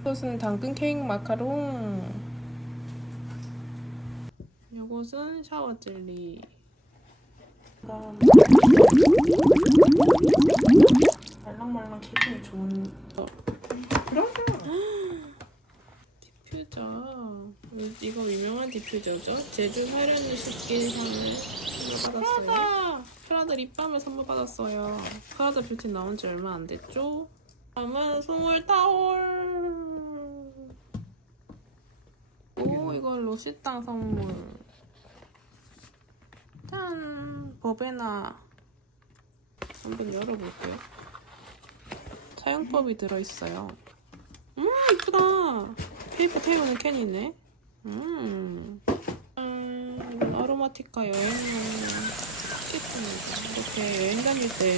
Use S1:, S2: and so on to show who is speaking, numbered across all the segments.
S1: 이것은 당근 케이크 마카롱. 이것은 샤워 젤리. 디퓨저. 이거 유명한 디퓨저죠. 제주 사려니 숲길향을 선물 받았어요. 프라다 립밤을 선물 받았어요. 프라다 뷰티 나온 지 얼마 안 됐죠? 다음은 송울 타올. 오, 이거 로시땅 선물. 짠! 버베나. 한번 열어볼게요. 사용법이 들어있어요. 음, 이쁘다. 페이퍼 태우는 캔이네. 음. 음, 이건 아로마티카 여행용 시트입니다. 이렇게 여행 다닐 때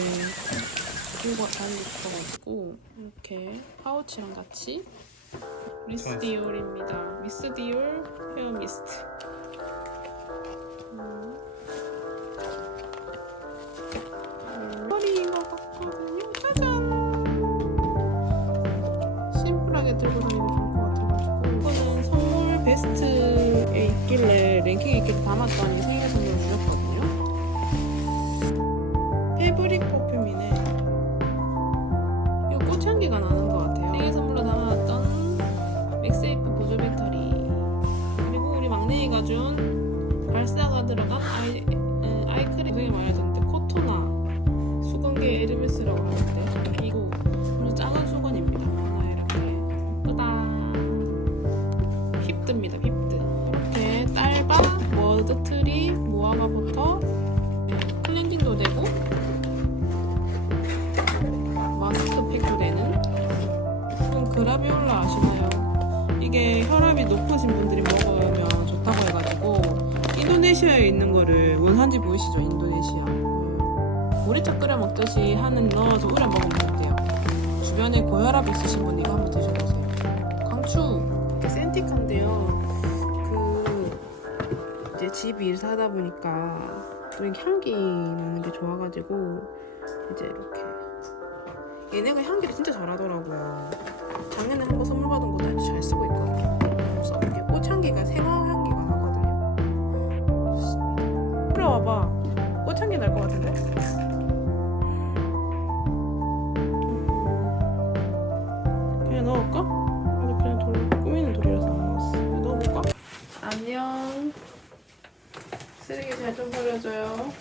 S1: 들고 다니고 싶어가지고 이렇게 파우치랑 같이 미스 디올입니다. 미스 디올 헤어 미스트. 베스트에 있길래 랭킹에 있길래 담았더니 생일 선물 주셨거든요. 패브릭 퍼퓸이네. 이거 꽃향기가 나는 것 같아요. 생일 선물로 담아왔던 맥세이프 보조 배터리 그리고 우리 막내이가 준 발사가 들어간 아이, 음, 아이크림 되게 많이 하던데 코토나 수건계 에르메스라고 하는데 워드트리 무화과 버터 네, 클렌징도 되고 마스크팩도 되는 이건 그라비올라 아시나요? 이게 혈압이 높으신 분들이 먹으면 좋다고 해가지고 인도네시아에 있는 거를 원산지 보이시죠? 인도네시아. 그 보리차 끓여 먹듯이 하는 넣어서 우려 먹으면 된대요. 주변에 고혈압 있으신 분 이거 한번 드셔보세요. 강추. 센틱한데요. 그 이제 집 일 사다 보니까 또 이렇게 향기 나는 게 좋아가지고 이제 이렇게 얘네가 향기를 진짜 잘하더라고요. 작년에 한 번 선물 받은 것도 아주 잘 쓰고 있거든요. 이게 꽃향기가 생화 향기가 나거든요. 좋습니다 뿌려와봐. 꽃향기 날 것 같은데? 넣을까? 아니 그냥 돌 꾸미는 돌이라서 안 넣었어. 넣어볼까? 안녕 쓰레기 잘 좀 버려줘요.